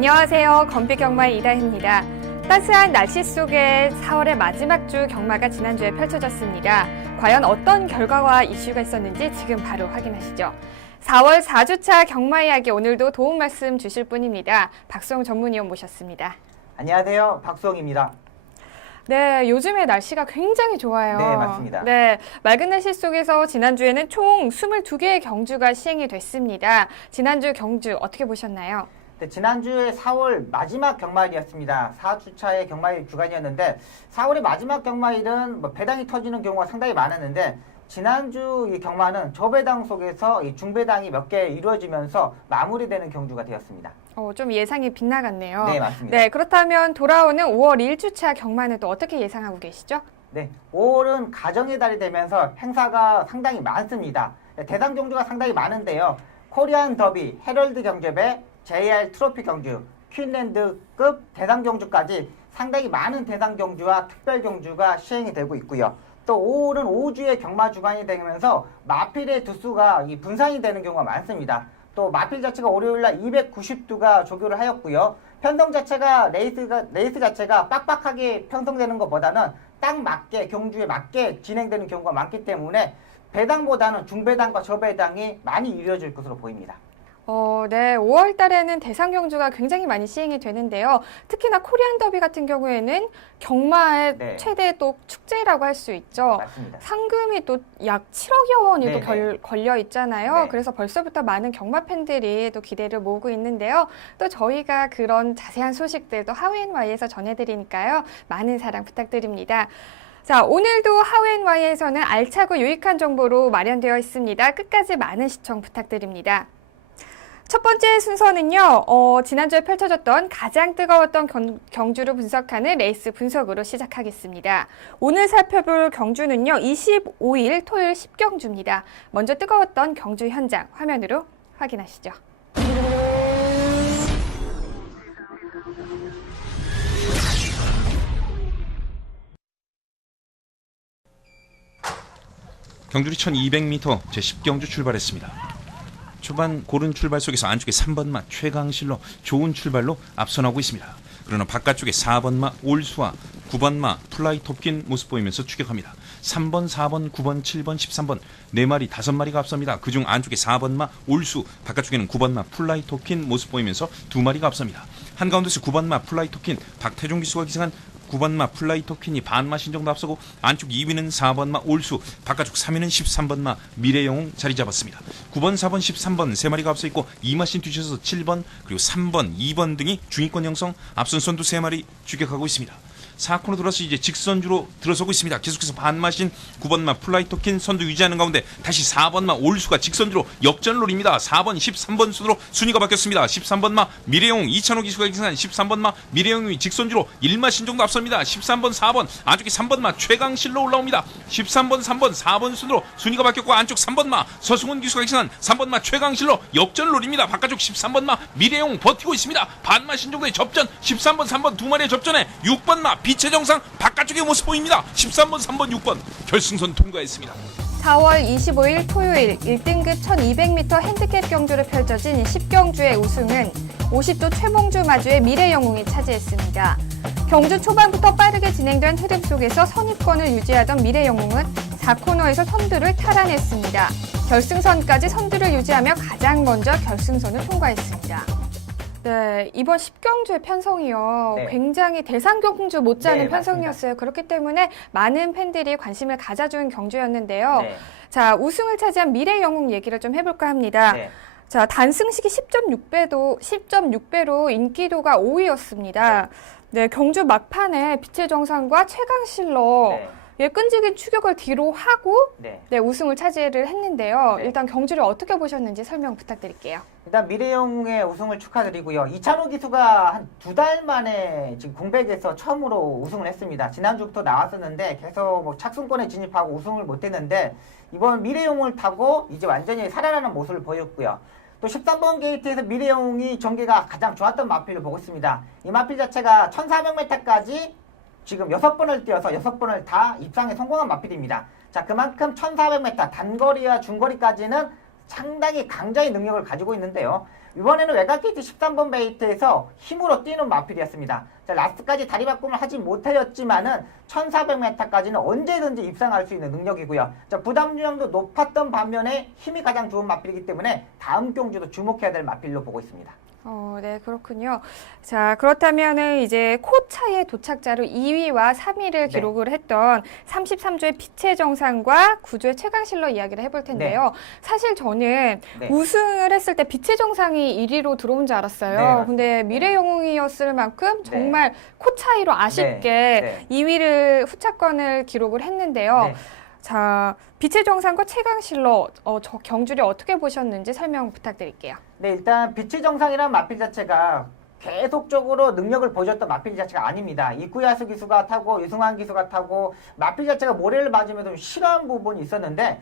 안녕하세요. 건비경마의 이다희입니다. 따스한 날씨 속에 4월의 마지막 주 경마가 지난주에 펼쳐졌습니다. 과연 어떤 결과와 이슈가 있었는지 지금 바로 확인하시죠. 4월 4주차 경마 이야기 오늘도 도움 말씀 주실 분입니다. 박수홍 전문위원 모셨습니다. 안녕하세요. 박수홍입니다. 네, 요즘에 날씨가 굉장히 좋아요. 네, 맞습니다. 네, 맑은 날씨 속에서 지난주에는 총 22개의 경주가 시행이 됐습니다. 지난주 경주 어떻게 보셨나요? 네, 지난주에 4월 마지막 경마일이었습니다. 4주차의 경마일 주간이었는데 4월의 마지막 경마일은 배당이 터지는 경우가 상당히 많았는데 지난주 이 경마는 저배당 속에서 이 중배당이 몇 개 이루어지면서 마무리되는 경주가 되었습니다. 좀 예상이 빗나갔네요. 네, 맞습니다. 네, 그렇다면 돌아오는 5월 1주차 경마는 또 어떻게 예상하고 계시죠? 네, 5월은 가정의 달이 되면서 행사가 상당히 많습니다. 대상 경주가 상당히 많은데요. 코리안 더비, 헤럴드 경주배, JR 트로피 경주, 퀸랜드급 대상 경주까지 상당히 많은 대상 경주와 특별 경주가 시행이 되고 있고요. 또 5월은 5주의 경마 주간이 되면서 마필의 두수가 분산이 되는 경우가 많습니다. 또 마필 자체가 월요일날 290두가 조교를 하였고요. 편성 자체가 레이스 자체가 빡빡하게 편성되는 것보다는 딱 맞게 경주에 맞게 진행되는 경우가 많기 때문에 배당보다는 중배당과 저배당이 많이 이루어질 것으로 보입니다. 네, 5월 달에는 대상 경주가 굉장히 많이 시행이 되는데요. 특히나 코리안 더비 같은 경우에는 경마의 네. 최대 또 축제라고 할 수 있죠. 맞습니다. 상금이 또 약 7억여 원이 네, 또 걸려 있잖아요. 네. 그래서 벌써부터 많은 경마 팬들이 또 기대를 모으고 있는데요. 또 저희가 그런 자세한 소식들도 하우앤와이에서 전해드리니까요. 많은 사랑 부탁드립니다. 자, 오늘도 하우앤와이에서는 알차고 유익한 정보로 마련되어 있습니다. 끝까지 많은 시청 부탁드립니다. 첫 번째 순서는요, 지난주에 펼쳐졌던 가장 뜨거웠던 경주를 분석하는 레이스 분석으로 시작하겠습니다. 오늘 살펴볼 경주는요, 25일 토요일 10경주입니다. 먼저 뜨거웠던 경주 현장 화면으로 확인하시죠. 경주리 1200m 제10경주 출발했습니다. 초반 고른 출발 속에서 안쪽에 3번마 최강실로 좋은 출발로 앞서나오고 있습니다. 그러나 바깥쪽에 4번마 올수와 9번마 플라이 톱킨 모습 보이면서 추격합니다. 3번, 4번, 9번, 7번, 13번 4마리, 5마리가 앞섭니다. 그중 안쪽에 4번마 올수, 바깥쪽에는 9번마 플라이 톱킨 모습 보이면서 2마리가 앞섭니다. 한가운데서 9번마 플라이 톱킨 박태종 기수가 기승한 9번마 플라이 토킨이 반마신 정도 앞서고 안쪽 2위는 4번마 올수, 바깥쪽 3위는 13번마 미래영웅 자리 잡았습니다. 9번, 4번, 13번 3마리가 앞서 있고 2마신 뒤쳐서 7번 그리고 3번, 2번 등이 중위권 형성, 앞선 선두 3마리 추격하고 있습니다. 4코너 돌아서 이제 직선주로 들어서고 있습니다. 계속해서 반마신 9번마 플라이 토킨 선두 유지하는 가운데 다시 4번마 올수가 직선주로 역전을 노립니다. 4번, 13번 순으로 순위가 바뀌었습니다. 13번마 미래영웅 이찬호 기수가 기승한 13번마 미래영웅이 직선주로 1마신 정도 앞섭니다. 13번, 4번 안쪽에 3번마 최강실로 올라옵니다. 13번, 3번, 4번 순으로 순위가 바뀌었고 안쪽 3번마 서승훈 기수가 기승한 3번마 최강실로 역전을 노립니다. 바깥쪽 13번마 미래영웅 버티고 있습니다. 반마신 정도의 접전, 13번, 3번 두 마리의 접전에 6번마 빛의 정상 바깥쪽의 모습 보입니다. 13번, 3번, 6번 결승선 통과했습니다. 4월 25일 토요일 1등급 1200m 핸디캡 경주로 펼쳐진 10경주의 우승은 50도 최봉주 마주의 미래영웅이 차지했습니다. 경주 초반부터 빠르게 진행된 흐름 속에서 선입권을 유지하던 미래영웅은 4코너에서 선두를 탈환했습니다. 결승선까지 선두를 유지하며 가장 먼저 결승선을 통과했습니다. 네, 이번 10경주의 편성이요. 네. 굉장히 대상 경주 못지않은 네, 편성이었어요. 그렇기 때문에 많은 팬들이 관심을 가져준 경주였는데요. 네. 자, 우승을 차지한 미래영웅 얘기를 좀 해볼까 합니다. 네. 자, 단승식이 10.6배로 인기도가 5위였습니다. 네, 경주 막판에 빛의 정상과 최강실로 네. 끈질긴 추격을 뒤로 하고 네. 우승을 차지를 했는데요. 네. 일단 경주를 어떻게 보셨는지 설명 부탁드릴게요. 일단 미래영웅의 우승을 축하드리고요. 이찬호 기수가 한 2달 만에 지금 공백에서 처음으로 우승을 했습니다. 지난주부터 나왔었는데 계속 착순권에 진입하고 우승을 못했는데 이번 미래영웅을 타고 이제 완전히 살아나는 모습을 보였고요. 또 13번 게이트에서 미래영웅이 전개가 가장 좋았던 마필을 보고 있습니다. 이 마필 자체가 1400m까지 지금 6번을 뛰어서 6번을 다 입상에 성공한 마필입니다. 자, 그만큼 1400m 단거리와 중거리까지는 상당히 강자의 능력을 가지고 있는데요. 이번에는 외곽 게이트 13번 베이트에서 힘으로 뛰는 마필이었습니다. 자, 라스트까지 다리 바꿈을 하지 못하였지만은 1400m까지는 언제든지 입상할 수 있는 능력이고요. 자, 부담 유형도 높았던 반면에 힘이 가장 좋은 마필이기 때문에 다음 경주도 주목해야 될 마필로 보고 있습니다. 네, 그렇군요. 자, 그렇다면은 이제 코 차의 도착자로 2위와 3위를 기록을 했던 33조의 빛의 정상과 9조의 최강실러 이야기를 해볼 텐데요. 사실 저는 우승을 했을 때 빛의 정상이 1위로 들어온 줄 알았어요. 근데 미래 영웅이었을 만큼 정말 코 차이로 아쉽게 2위를 후차권을 기록을 했는데요. 자, 빛의 정상과 최강실러 저 경주를 어떻게 보셨는지 설명 부탁드릴게요. 네, 일단 빛의 정상이라는 마필 자체가 계속적으로 능력을 보여줬던 마필 자체가 아닙니다. 이쿠야스 기수가 타고 유승환 기수가 타고 마필 자체가 모래를 맞으면서 좀 싫어하는 부분이 있었는데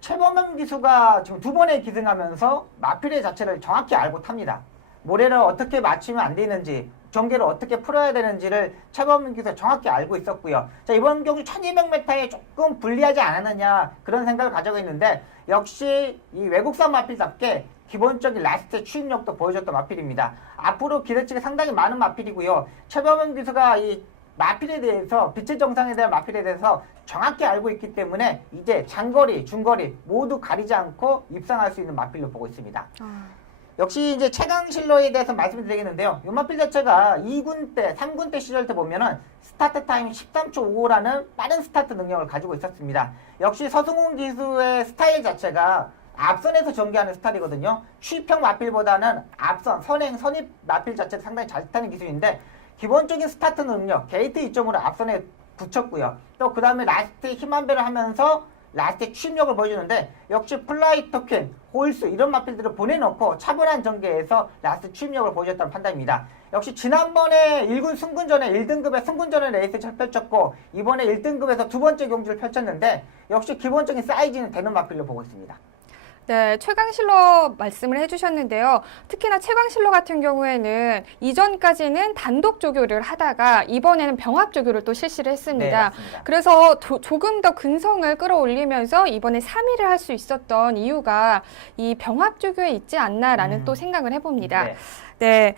최범현 기수가 지금 2번에 기승하면서 마필의 자체를 정확히 알고 탑니다. 모래를 어떻게 맞추면 안 되는지, 전개를 어떻게 풀어야 되는지를 최범현 기수가 정확히 알고 있었고요. 자, 이번 경주 1200m에 조금 불리하지 않았느냐 그런 생각을 가지고 있는데 역시 이 외국산 마필답게 기본적인 라스트 추임력도 보여줬던 마필입니다. 앞으로 기대치가 상당히 많은 마필이고요. 최범현 기수가 이 마필에 대해서 빛의 정상에 대한 마필에 대해서 정확히 알고 있기 때문에 이제 장거리, 중거리 모두 가리지 않고 입상할 수 있는 마필로 보고 있습니다. 역시 이제 최강실러에 대해서 말씀을 드리겠는데요. 이 마필 자체가 2군 때, 3군 때 시절 때 보면은 스타트 타임이 13초 55라는 빠른 스타트 능력을 가지고 있었습니다. 역시 서승훈 기수의 스타일 자체가 앞선에서 전개하는 스타일이거든요. 추입형 마필보다는 앞선, 선행, 선입 마필 자체가 상당히 잘 타는 기술인데 기본적인 스타트 능력, 게이트 이점으로 앞선에 붙였고요. 또 그 다음에 라스트에 힘 한 배를 하면서 라스트의 추임력을 보여주는데 역시 플라이 토켄, 홀스 이런 마필들을 보내놓고 차분한 전개에서 라스트 추임력을 보여줬다는 판단입니다. 역시 지난번에 1군 승군전에 1등급의 승군전의 레이스를 펼쳤고 이번에 1등급에서 두 번째 경주를 펼쳤는데 역시 기본적인 사이즈는 되는 마필로 보고 있습니다. 네, 최강실러 말씀을 해주셨는데요. 특히나 최강실러 같은 경우에는 이전까지는 단독 조교를 하다가 이번에는 병합 조교를 또 실시를 했습니다. 네, 그래서 조금 더 근성을 끌어올리면서 이번에 3위를 할 수 있었던 이유가 이 병합 조교에 있지 않나라는 또 생각을 해봅니다. 네.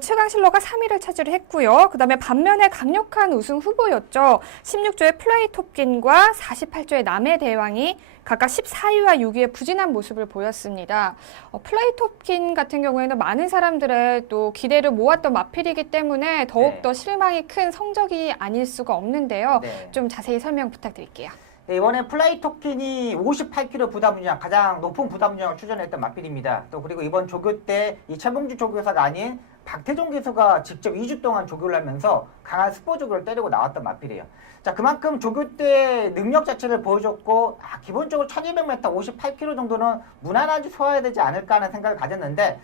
최강실러가 3위를 차지를 했고요. 그 다음에 반면에 강력한 우승 후보였죠. 16조의 플라이 톱킨과 48조의 남해 대왕이 각각 14위와 6위의 부진한 모습을 보였습니다. 플라이 톱킨 같은 경우에는 많은 사람들의 또 기대를 모았던 마필이기 때문에 더욱더 실망이 큰 성적이 아닐 수가 없는데요. 좀 자세히 설명 부탁드릴게요. 네, 이번에 플라이 토킨이 58kg 부담 유형, 가장 높은 부담 유형을 추천했던 마필입니다. 또 그리고 이번 조교 때 이 최봉주 조교사가 아닌 박태종 기수가 직접 2주 동안 조교를 하면서 강한 스포 조교를 때리고 나왔던 마필이에요. 자, 그만큼 조교 때 능력 자체를 보여줬고 기본적으로 1200m 58kg 정도는 무난하게 소화해야 되지 않을까 하는 생각을 가졌는데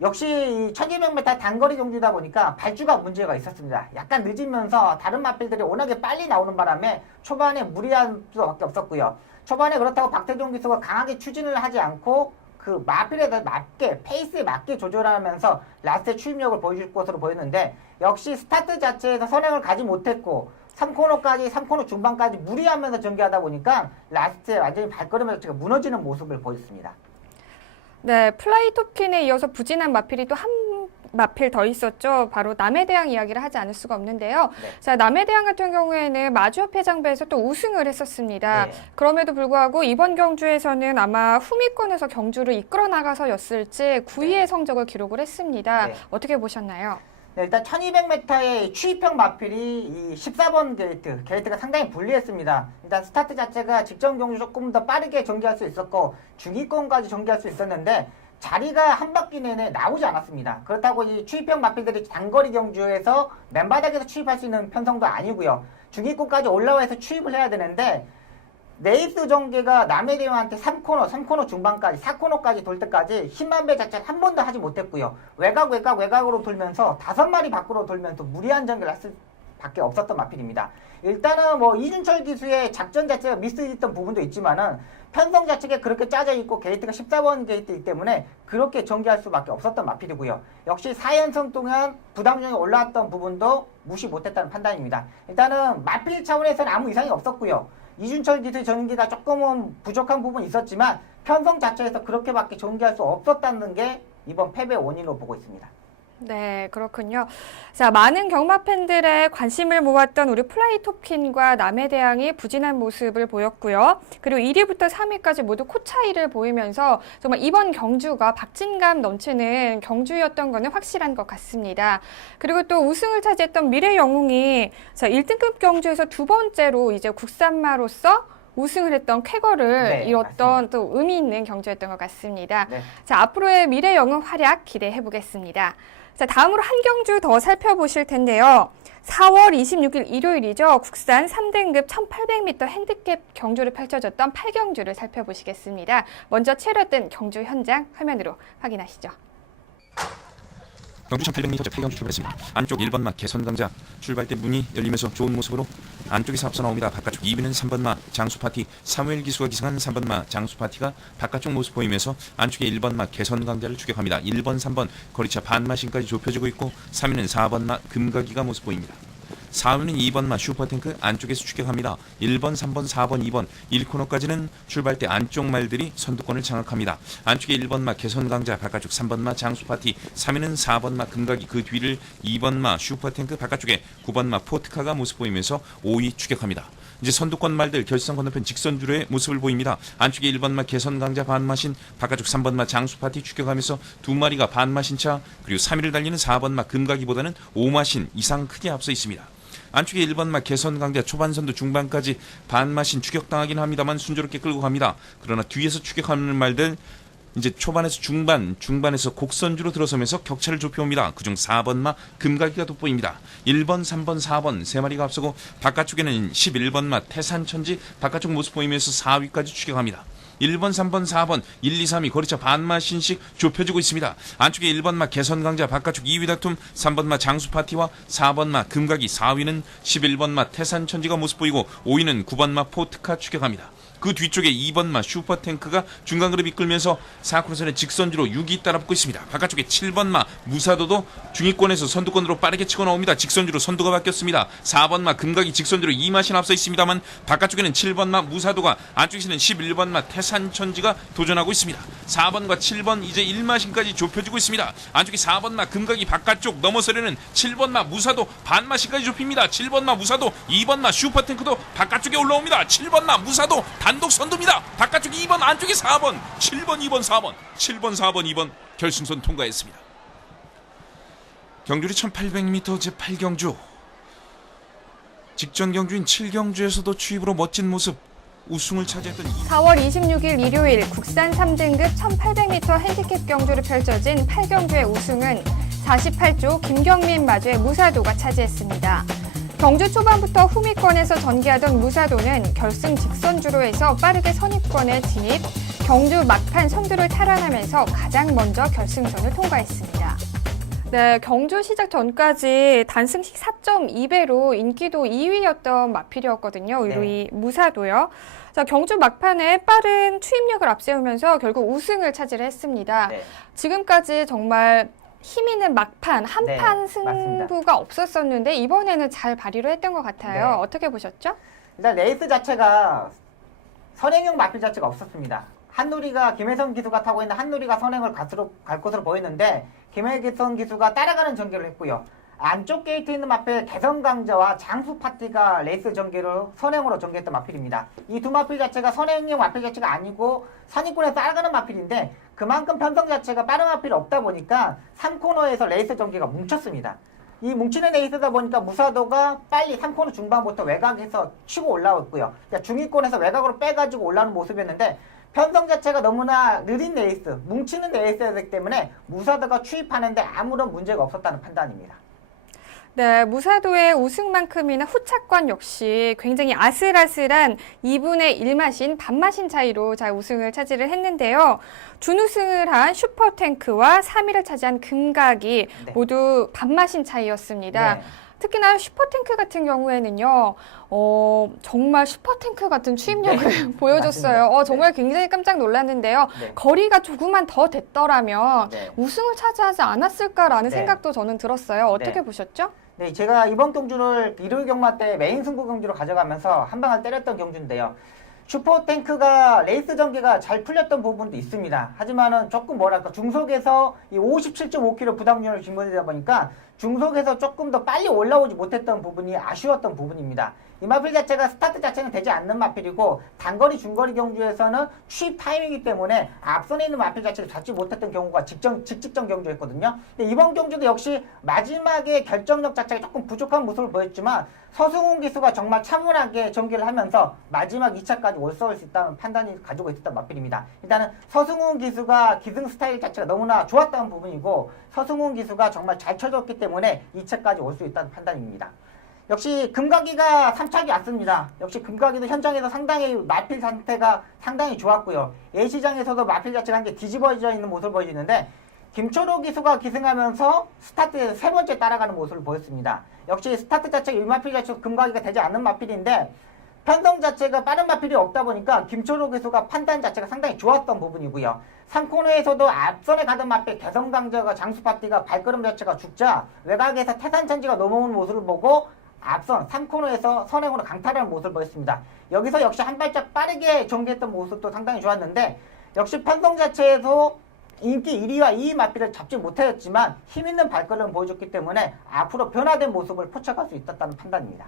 역시 이 1200m 단거리 경주다 보니까 발주가 문제가 있었습니다. 약간 늦으면서 다른 마필들이 워낙에 빨리 나오는 바람에 초반에 무리한 수밖에 없었고요. 초반에 그렇다고 박태종 기수가 강하게 추진을 하지 않고 그 마필에 맞게 페이스에 맞게 조절하면서 라스트의 추임력을 보여줄 것으로 보였는데 역시 스타트 자체에서 선행을 가지 못했고 3코너 중반까지 무리하면서 전개하다 보니까 라스트에 완전히 발걸음 자체가 무너지는 모습을 보였습니다. 네, 플라이 톱킨에 이어서 부진한 마필이 또 한 마필 더 있었죠. 바로 남해대항 이야기를 하지 않을 수가 없는데요. 자, 남해대항 같은 경우에는 마주협회장배에서 또 우승을 했었습니다. 그럼에도 불구하고 이번 경주에서는 아마 후미권에서 경주를 이끌어 나가서였을지 9위의 성적을 기록을 했습니다. 어떻게 보셨나요? 네, 일단 1200m의 추입형 마필이 이 14번 게이트가 상당히 불리했습니다. 일단 스타트 자체가 직전 경주 조금 더 빠르게 전개할 수 있었고 중위권까지 전개할 수 있었는데 자리가 한 바퀴 내내 나오지 않았습니다. 그렇다고 이 추입형 마필들이 단거리 경주에서 맨바닥에서 추입할 수 있는 편성도 아니고요. 중위권까지 올라와서 추입을 해야 되는데 레이스 전개가 남의 대왕한테 3코너 중반까지 4코너까지 돌 때까지 힘만 배 자체를 한 번도 하지 못했고요. 외곽으로 돌면서 5마리 밖으로 돌면서 무리한 전개를 할 수밖에 없었던 마필입니다. 일단은 뭐 이준철 기수의 작전 자체가 미스했던 부분도 있지만은 편성 자체가 그렇게 짜져 있고 게이트가 14번 게이트이기 때문에 그렇게 전개할 수밖에 없었던 마필이고요. 역시 4연승 동안 부담력이 올라왔던 부분도 무시 못했다는 판단입니다. 일단은 마필 차원에서는 아무 이상이 없었고요. 이준철 기수의 전기가 조금은 부족한 부분이 있었지만 편성 자체에서 그렇게밖에 전개할 수 없었다는 게 이번 패배 원인으로 보고 있습니다. 네, 그렇군요. 자, 많은 경마 팬들의 관심을 모았던 우리 플라이토킨과 남해대항이 부진한 모습을 보였고요. 그리고 1위부터 3위까지 모두 코 차이를 보이면서 정말 이번 경주가 박진감 넘치는 경주였던 거는 확실한 것 같습니다. 그리고 또 우승을 차지했던 미래영웅이 자, 1등급 경주에서 두 번째로 이제 국산마로서 우승을 했던 쾌거를 네, 이뤘던 맞습니다. 또 의미 있는 경주였던 것 같습니다. 네. 자, 앞으로의 미래영웅 활약 기대해 보겠습니다. 자, 다음으로 한 경주 더 살펴보실 텐데요. 4월 26일 일요일이죠. 국산 3등급 1800m 핸디캡 경주를 펼쳐졌던 8경주를 살펴보시겠습니다. 먼저 치러졌던 경주 현장 화면으로 확인하시죠. 경주 1800m 제8경주 출발했습니다. 안쪽 1번마 개선강자 출발 때 문이 열리면서 좋은 모습으로 안쪽에서 앞서 나옵니다. 바깥쪽 2위는 3번마 장수파티 사무엘 기수가 기승한 3번마 장수파티가 바깥쪽 모습 보이면서 안쪽에 1번마 개선강자를 추격합니다. 1번, 3번 거리차 반마신까지 좁혀지고 있고 3위는 4번마 금가기가 모습 보입니다. 4위는 2번마 슈퍼탱크 안쪽에서 추격합니다. 1번, 3번, 4번, 2번 1코너까지는 출발 때 안쪽 말들이 선두권을 장악합니다. 안쪽에 1번마 개선강자 바깥쪽 3번마 장수파티 3위는 4번마 금가기 그 뒤를 2번마 슈퍼탱크 바깥쪽에 9번마 포트카가 모습 보이면서 5위 추격합니다. 이제 선두권 말들 결승 건너편 직선주로의 모습을 보입니다. 안쪽에 1번마 개선강자 반마신 바깥쪽 3번마 장수파티 추격하면서 두 마리가 반마신 차 그리고 3위를 달리는 4번마 금가기보다는 5마신 이상 크게 앞서 있습니다. 안쪽에 1번마 개선강자 초반선두 중반까지 반마신 추격당하긴 합니다만 순조롭게 끌고 갑니다. 그러나 뒤에서 추격하는 말들 이제 초반에서 중반에서 곡선주로 들어서면서 격차를 좁혀옵니다. 그중 4번마 금가기가 돋보입니다. 1번, 3번, 4번 세 마리가 앞서고 바깥쪽에는 11번마 태산천지 바깥쪽 모습 보이면서 4위까지 추격합니다. 1번, 3번, 4번, 1, 2, 3위 거리차 반마신씩 좁혀지고 있습니다. 안쪽에 1번마 개선강자 바깥쪽 2위 다툼 3번마 장수파티와 4번마 금가기 4위는 11번마 태산천지가 모습 보이고 5위는 9번마 포트카 추격합니다. 그 뒤쪽에 2번마 슈퍼탱크가 중간 그룹 이끌면서 4코너선의 직선주로 6위 따라붙고 있습니다. 바깥쪽에 7번마 무사도도 중위권에서 선두권으로 빠르게 치고 나옵니다. 직선주로 선두가 바뀌었습니다. 4번마 금각이 직선주로 2마신 앞서 있습니다만 바깥쪽에는 7번마 무사도가 안쪽에서는 11번마 태산천지가 도전하고 있습니다. 4번과 7번 이제 1마신까지 좁혀지고 있습니다. 안쪽에 4번마 금각이 바깥쪽 넘어서려는 7번마 무사도 반마신까지 좁힙니다. 7번마 무사도 2번마 슈퍼탱크도 바깥쪽에 올라옵니다. 7번마 무사도 단독 선두입니다. 바깥쪽 2번 안쪽에 4번 7번 2번 4번 7번 4번 2번 결승선 통과했습니다. 경주리 1800m 제8경주 직전 경주인 7경주에서도 추입으로 멋진 모습 우승을 차지했던 4월 26일 일요일 국산 3등급 1800m 핸디캡 경주를 펼쳐진 8경주의 우승은 48조 김경민 마주의 무사도가 차지했습니다. 경주 초반부터 후미권에서 전개하던 무사도는 결승 직선주로에서 빠르게 선입권에 진입, 경주 막판 선두를 탈환하면서 가장 먼저 결승선을 통과했습니다. 네, 경주 시작 전까지 단승식 4.2배로 인기도 2위였던 마필이었거든요. 이 무사도요. 자, 경주 막판에 빠른 투입력을 앞세우면서 결국 우승을 차지를 했습니다. 네. 지금까지 정말 힘 있는 막판, 한판 네, 승부가 맞습니다. 없었었는데 이번에는 잘 발휘를 했던 것 같아요. 네. 어떻게 보셨죠? 일단 레이스 자체가 선행형 마필 자체가 없었습니다. 한누리가 김혜성 기수가 타고 있는 한누리가 선행을 갈 것으로 보였는데 김혜성 기수가 따라가는 전개를 했고요. 안쪽 게이트 있는 마필 개성강자와 장수파티가 레이스 전개를 선행으로 전개했던 마필입니다. 이 두 마필 자체가 선행형 마필 자체가 아니고 선입권에서 따라가는 마필인데 그만큼 편성 자체가 빠른 마필이 없다 보니까 3코너에서 레이스 전개가 뭉쳤습니다. 이 뭉치는 레이스다 보니까 무사도가 빨리 3코너 중반부터 외곽에서 치고 올라왔고요. 그러니까 중위권에서 외곽으로 빼가지고 올라오는 모습이었는데 편성 자체가 너무나 느린 레이스, 뭉치는 레이스였기 때문에 무사도가 추입하는데 아무런 문제가 없었다는 판단입니다. 네, 무사도의 우승만큼이나 후차권 역시 굉장히 아슬아슬한 2분의 1마신 반마신 차이로 잘 우승을 차지를 했는데요. 준우승을 한 슈퍼탱크와 3위를 차지한 금각이 네. 모두 반마신 차이였습니다. 네. 특히나 슈퍼탱크 같은 경우에는요, 정말 슈퍼탱크 같은 추입력을 보여줬어요. 맞습니다. 정말 굉장히 깜짝 놀랐는데요. 네. 거리가 조금만 더 됐더라면 네. 우승을 차지하지 않았을까라는 네. 생각도 저는 들었어요. 어떻게 네. 보셨죠? 네, 제가 이번 경주를 일요일 경마 때 메인 승부 경주로 가져가면서 한 방을 때렸던 경주인데요. 슈퍼탱크가 레이스 전개가 잘 풀렸던 부분도 있습니다. 하지만은 조금 뭐랄까 중속에서 이 57.5kg 부담률을 짊어지다 보니까 중속에서 조금 더 빨리 올라오지 못했던 부분이 아쉬웠던 부분입니다. 이 마필 자체가 스타트 자체는 되지 않는 마필이고 단거리 중거리 경주에서는 취입 타임이기 때문에 앞선에 있는 마필 자체를 잡지 못했던 경우가 직직전 경주였거든요. 근데 이번 경주도 역시 마지막에 결정력 자체가 조금 부족한 모습을 보였지만 서승훈 기수가 정말 차분하게 전개를 하면서 마지막 2차까지 올라올 수 있다는 판단이 가지고 있었던 마필입니다. 일단은 서승훈 기수가 기승 스타일 자체가 너무나 좋았다는 부분이고 서승훈 기수가 정말 잘 쳐줬기 때문에 2차까지 올 수 있다는 판단입니다. 역시 금가기가 3착이 왔습니다. 역시 금가기도 현장에서 상당히 마필 상태가 상당히 좋았고요. A시장에서도 마필 자체가 한 개 뒤집어져 있는 모습을 보여주는데 김초로 기수가 기승하면서 스타트에서 세 번째 따라가는 모습을 보였습니다. 역시 스타트 자체가 이 마필 자체가 금가기가 되지 않는 마필인데 편성 자체가 빠른 마필이 없다 보니까 김초로 기수가 판단 자체가 상당히 좋았던 부분이고요. 3코너에서도 앞선에 가던 마필 개성강자가 장수파티가 발걸음 자체가 죽자 외곽에서 태산천지가 넘어오는 모습을 보고 앞선 3코너에서 선행으로 강탈하는 모습을 보였습니다. 여기서 역시 한 발짝 빠르게 전개했던 모습도 상당히 좋았는데 역시 편성 자체에서 인기 1위와 2위 마필을 잡지 못하였지만 힘있는 발걸음을 보여줬기 때문에 앞으로 변화된 모습을 포착할 수 있었다는 판단입니다.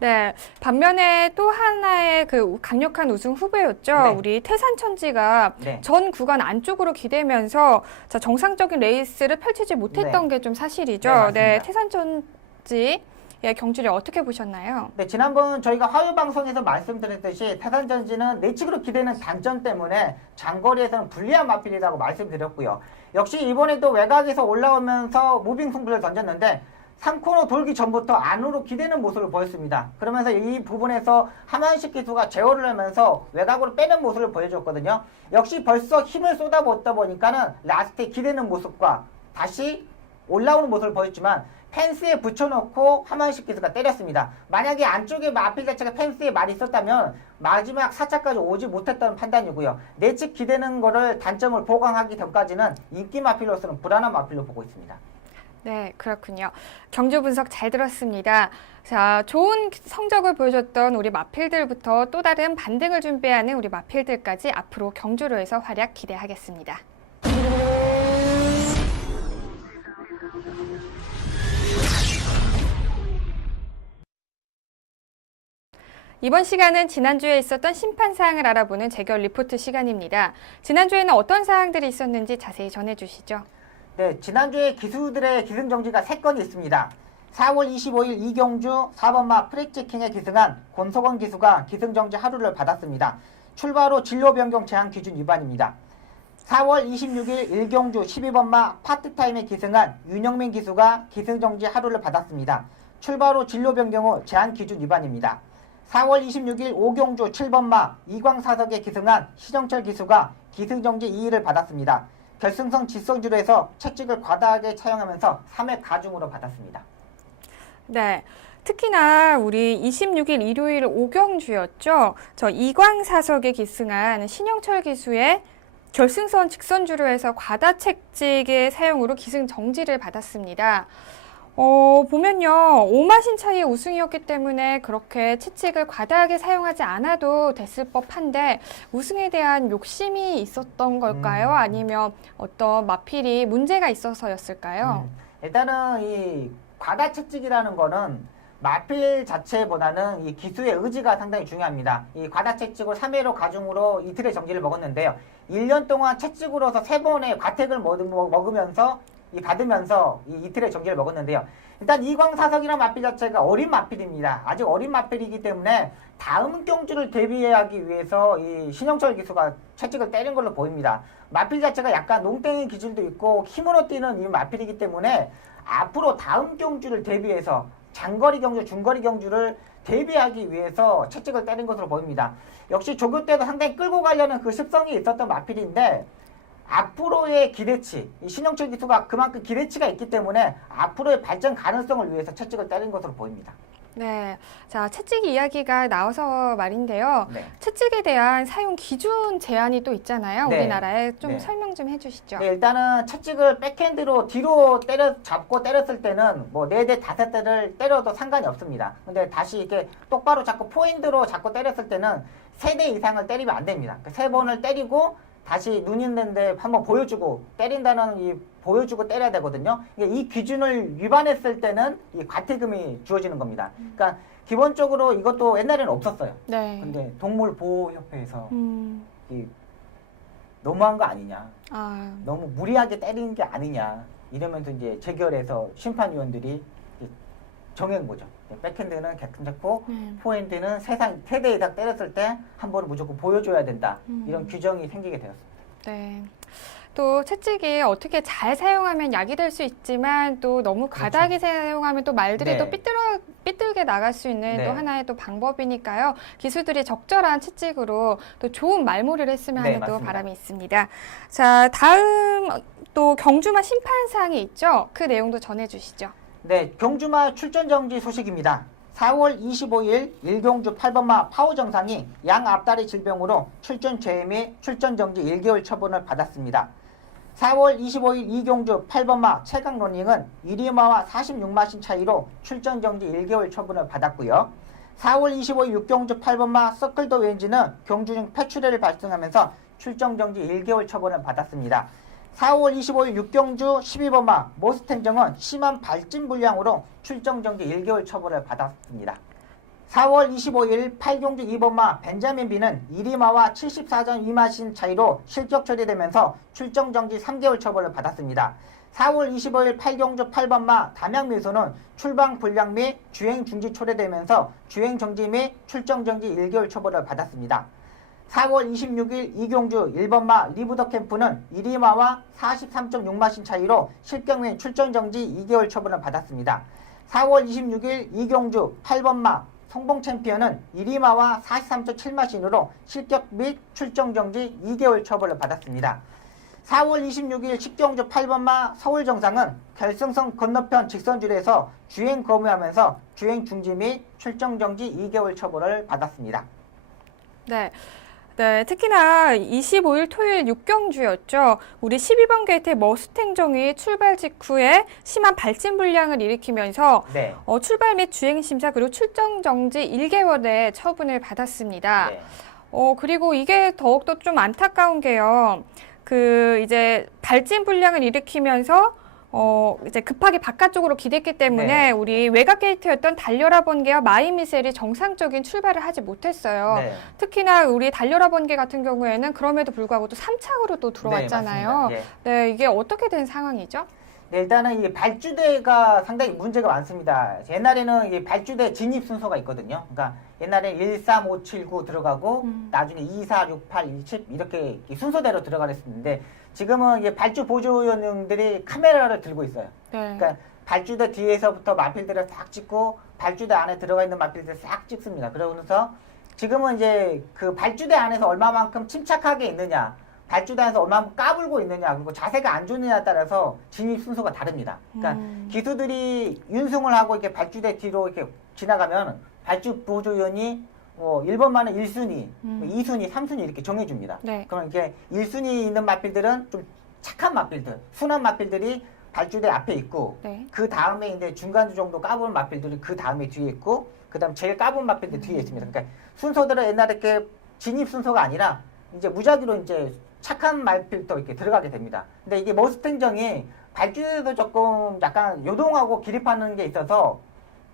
네, 반면에 또 하나의 그 강력한 우승 후보였죠. 네. 우리 태산천지가 네. 전 구간 안쪽으로 기대면서 자, 정상적인 레이스를 펼치지 못했던 게 좀 사실이죠. 네, 맞습니다. 네, 태산천지 예, 경주를 어떻게 보셨나요? 네, 지난번 저희가 화요 방송에서 말씀드렸듯이 태산전지는 내측으로 기대는 단점 때문에 장거리에서는 불리한 마필이라고 말씀드렸고요. 역시 이번에도 외곽에서 올라오면서 무빙 승부를 던졌는데 3코너 돌기 전부터 안으로 기대는 모습을 보였습니다. 그러면서 이 부분에서 하만식 기수가 제어를 하면서 외곽으로 빼는 모습을 보여줬거든요. 역시 벌써 힘을 쏟아붓다 보니까는 라스트에 기대는 모습과 다시 올라오는 모습을 보였지만 펜스에 붙여놓고 하만식 기수가 때렸습니다. 만약에 안쪽에 마필 자체가 펜스에 말이 있었다면 마지막 4차까지 오지 못했다는 판단이고요. 내측 기대는 거를 단점을 보강하기 전까지는 인기 마필로서는 불안한 마필로 보고 있습니다. 네, 그렇군요. 경주 분석 잘 들었습니다. 자, 좋은 성적을 보여줬던 우리 마필들부터 또 다른 반등을 준비하는 우리 마필들까지 앞으로 경주로에서 활약 기대하겠습니다. 이번 시간은 지난주에 있었던 심판 사항을 알아보는 재결 리포트 시간입니다. 지난주에는 어떤 사항들이 있었는지 자세히 전해주시죠. 네, 지난주에 기수들의 기승정지가 3건이 있습니다. 4월 25일 이경주 4번마 프레치킹에 기승한 권석원 기수가 기승정지 하루를 받았습니다. 출발 후 진로 변경 제한 기준 위반입니다. 4월 26일 일경주 12번마 파트타임에 기승한 윤영민 기수가 기승정지 하루를 받았습니다. 출발 후 진로 변경 후 제한 기준 위반입니다. 4월 26일 오경주 7번마 이광사석에 기승한 신영철 기수가 기승정지 2일을 받았습니다. 결승선 직선주로에서 채찍을 과다하게 차용하면서 3회 가중으로 받았습니다. 네. 특히나 우리 26일 일요일 오경주였죠. 저 이광사석에 기승한 신영철 기수의 결승선 직선주로에서 과다 채찍의 사용으로 기승 정지를 받았습니다. 보면요. 오마신 차이의 우승이었기 때문에 그렇게 채찍을 과다하게 사용하지 않아도 됐을 법한데 우승에 대한 욕심이 있었던 걸까요? 아니면 어떤 마필이 문제가 있어서였을까요? 일단은 이 과다 채찍이라는 거는 마필 자체보다는 이 기수의 의지가 상당히 중요합니다. 이 과다 채찍을 3회로 가중으로 이틀의 정지를 먹었는데요. 1년 동안 채찍으로서 3번의 과택을 먹으면서 받으면서 이 이틀의 정지를 먹었는데요. 일단 이광사석이라는 마필 자체가 어린 마필입니다. 아직 어린 마필이기 때문에 다음 경주를 대비하기 위해서 이 신영철 기수가 채찍을 때린 걸로 보입니다. 마필 자체가 약간 농땡이 기질도 있고 힘으로 뛰는 이 마필이기 때문에 앞으로 다음 경주를 대비해서 장거리 경주, 중거리 경주를 대비하기 위해서 채찍을 때린 것으로 보입니다. 역시 조교 때도 상당히 끌고 가려는 그 습성이 있었던 마필인데 앞으로의 기대치, 이 신영철 기수가 그만큼 기대치가 있기 때문에 앞으로의 발전 가능성을 위해서 채찍을 때린 것으로 보입니다. 네. 자, 채찍 이야기가 나와서 말인데요. 네. 채찍에 대한 사용 기준 제한이 또 있잖아요. 네. 우리나라에 좀 네. 설명 좀 해주시죠. 네, 일단은 채찍을 백핸드로 뒤로 잡고 때렸을 때는 뭐 4대 5대를 때려도 상관이 없습니다. 근데 다시 이렇게 똑바로 잡고 포핸드로 잡고 때렸을 때는 3대 이상을 때리면 안 됩니다. 3번을 때리고 다시 눈 있는데 한번 보여주고 때린다는 이 보여주고 때려야 되거든요. 이 기준을 위반했을 때는 이 과태금이 주어지는 겁니다. 그러니까 기본적으로 이것도 옛날에는 없었어요. 네. 근데 동물보호협회에서 이 너무한 거 아니냐, 아, 너무 무리하게 때리는 게 아니냐 이러면서 이제 재결해서 심판위원들이 정한 거죠. 백핸드는 괜찮고 포핸드는 세대 이상 때렸을 때 한 번은 무조건 보여줘야 된다. 이런 규정이 생기게 되었습니다. 네. 또 채찍이 어떻게 잘 사용하면 약이 될 수 있지만 또 너무 과다하게 사용하면 또 말들이 네. 또 삐뚤게 나갈 수 있는 네. 또 하나의 또 방법이니까요. 기수들이 적절한 채찍으로 또 좋은 말몰이를 했으면 네, 하는 또 맞습니다. 바람이 있습니다. 자, 다음 또 경주마 심판사항이 있죠. 그 내용도 전해주시죠. 네, 경주마 출전 정지 소식입니다. 4월 25일 일경주 8번마 파우 정상이 양 앞다리 질병으로 출전 제외 및 출전 정지 1개월 처분을 받았습니다. 4월 25일 이경주 8번마 최강 러닝은 1위마와 46마신 차이로 출전 정지 1개월 처분을 받았고요. 4월 25일 육경주 8번마 서클더 왠지는 경주 중 폐출혈을 발생하면서 출전 정지 1개월 처분을 받았습니다. 4월 25일 육경주 12번마 모스탱정은 심한 발진 불량으로 출정 정지 1개월 처분을 받았습니다. 4월 25일 8경주 2번마 벤자민 비는 1위마와 74.2마신 차이로 실격 처리되면서 출정 정지 3개월 처분을 받았습니다. 4월 25일 8경주 8번마 담양미소는 출방 불량 및 주행 중지 초래되면서 주행 정지 및 출정 정지 1개월 처분을 받았습니다. 4월 26일 이경주 1번마 리브더 캠프는 1위마와 43.6마신 차이로 실격 및 출전 정지 2개월 처분을 받았습니다. 4월 26일 이경주 8번마 성봉 챔피언은 1위마와 43.7마신으로 실격 및 출정 정지 2개월 처분을 받았습니다. 4월 26일 식경주 8번마 서울정상은 결승선 건너편 직선줄에서 주행 거부하면서 주행 중지 및 출정 정지 2개월 처분을 받았습니다. 네. 네, 특히나 25일 토요일 6경주였죠. 우리 12번 게이트 머스탱정이 출발 직후에 심한 발진 불량을 일으키면서 네. 출발 및 주행 심사 그리고 출정 정지 1개월의 처분을 받았습니다. 네. 그리고 이게 더욱더 좀 안타까운 게요. 이제 발진 불량을 일으키면서 이제 급하게 바깥쪽으로 기댔기 때문에 네. 우리 외곽 게이트였던 달려라 번개와 마이미셀이 정상적인 출발을 하지 못했어요. 네. 특히나 우리 달려라 번개 같은 경우에는 그럼에도 불구하고 또 3착으로 또 들어왔잖아요. 네, 네, 이게 어떻게 된 상황이죠? 네, 일단은 이 발주대가 상당히 문제가 많습니다. 옛날에는 이 발주대 진입 순서가 있거든요. 그러니까 옛날에 1, 3, 5, 7, 9 들어가고 나중에 2, 4, 6, 8, 2, 10 이렇게 순서대로 들어가랬었는데 지금은 이 발주 보조원들이 카메라를 들고 있어요. 네. 그러니까 발주대 뒤에서부터 마필들을 싹 찍고 발주대 안에 들어가 있는 마필들을 싹 찍습니다. 그러면서 지금은 이제 그 발주대 안에서 얼마만큼 침착하게 있느냐, 발주대 안에서 얼마만큼 까불고 있느냐, 그리고 자세가 안 좋느냐에 따라서 진입 순서가 다릅니다. 그러니까 기수들이 윤승을 하고 이렇게 발주대 뒤로 이렇게 지나가면 발주 보조위원이 1번만은 1순위, 2순위, 3순위 이렇게 정해줍니다. 네. 그럼 이게 1순위 있는 마필들은 좀 착한 마필들, 순한 마필들이 발주대 앞에 있고, 네. 그 다음에 이제 중간 정도 까부는 마필들이 그 다음에 뒤에 있고, 그 다음 제일 까부는 마필들 뒤에 있습니다. 그러니까 순서들은 옛날에 이렇게 진입 순서가 아니라 이제 무작위로 이제 착한 마필도 이렇게 들어가게 됩니다. 근데 이게 머스탱정이 발주대도 조금 약간 요동하고 기립하는 게 있어서